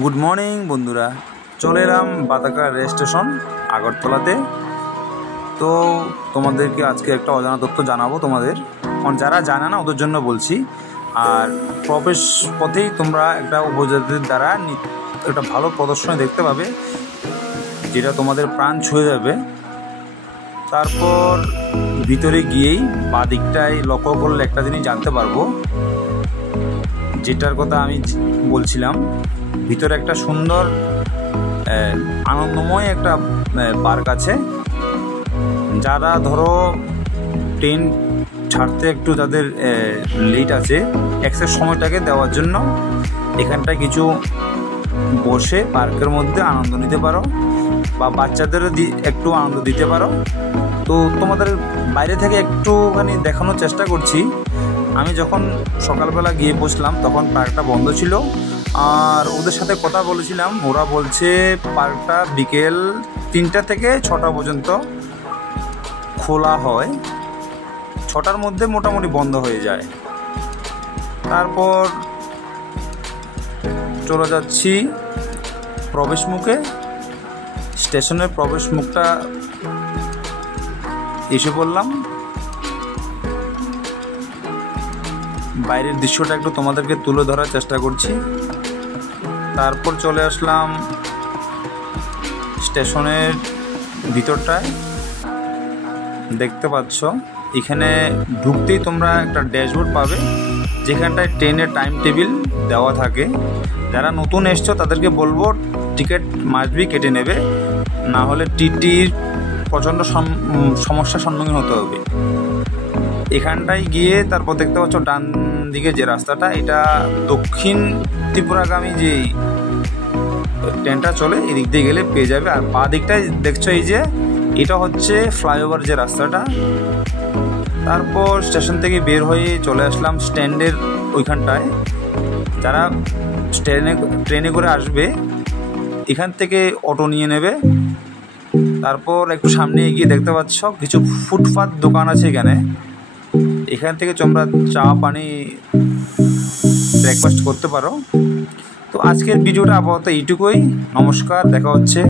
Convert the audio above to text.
Good morning বন্ধুরা, চলে এলাম বাতাকা রেল স্টেশন আগরতলাতে। তো তোমাদেরকে আজকে একটা অজানা তথ্য জানাবো তোমাদের, যারা জানে না ওদের জন্য বলছি। আর প্রবেশ পথেই তোমরা একটা উপজাতির দ্বারা একটা ভালো প্রদর্শনী দেখতে পাবে, যেটা তোমাদের প্রাণ ছুঁয়ে যাবে। তারপর ভিতরে গিয়েই বাঁ দিকটায় লক্ষ্য করলে একটা জিনিস জানতে পারবো, যেটার কথা আমি বলছিলাম। ভিতরে একটা সুন্দর আনন্দময় একটা পার্ক আছে। যারা ধরো ট্রেন ছাড়তে একটু যাদের লেট আছে, অ্যাক্সেস সময়টাকে দেওয়ার জন্য এখানটায় কিছু বসে পার্কের মধ্যে আনন্দ নিতে পারো, বা বাচ্চাদেরও একটু আনন্দ দিতে পারো। তো তোমাদের বাইরে থেকে একটুখানি দেখানোর চেষ্টা করছি। আমি যখন সকালবেলা গিয়ে বসলাম তখন পার্কটা বন্ধ ছিল, আর ওদের সাথে কথা বলেছিলাম। ওরা বলছে পার্কটা বিকেল 3টা থেকে 6টা পর্যন্ত খোলা হয়, 6টার মধ্যে মোটামুটি বন্ধ হয়ে যায়। তারপর চলে যাচ্ছি প্রবেশ মুখে। স্টেশনের প্রবেশ মুখটা এসে পড়লাম। বাইরের দৃশ্যটা একটু তোমাদেরকে তুলে ধরার চেষ্টা করছি। তারপর চলে আসলাম স্টেশনের ভিতরটায়। দেখতে পাচ্ছ এখানে ঢুকতেই তোমরা একটা ড্যাশবোর্ড পাবে, যেখানটায় ট্রেনের টাইম টেবিল দেওয়া থাকে। যারা নতুন এসছো তাদেরকে বলবো টিকিট মাস্টবি কেটে নেবে, না হলে টিটির প্রচণ্ড সমস্যার সম্মুখীন হতে হবে। এখানটায় গিয়ে তারপর দেখতে পাচ্ছ ডান দিকে যে রাস্তাটা, এটা দক্ষিণ ত্রিপুরাগামী যে ট্রেনটা চলে, এদিক দিয়ে গেলে পেয়ে যাবে। আর বাঁ দিকটায় দেখছো এই যে এটা হচ্ছে ফ্লাইওভার যে রাস্তাটা। তারপর স্টেশন থেকে বের হয়ে চলে আসলাম স্ট্যান্ডের ওইখানটায়। যারা ট্রেনে করে আসবে এখান থেকে অটো নিয়ে নেবে। তারপর একটু সামনে এগিয়ে দেখতে পাচ্ছ কিছু ফুটপাত দোকান আছে এখানে। এখান থেকে তোমরা চা পানি ব্রেকফাস্ট করতে পারো। তো আজকের ভিডিওটা আপাতত এইটুকুই। নমস্কার, দেখা হচ্ছে।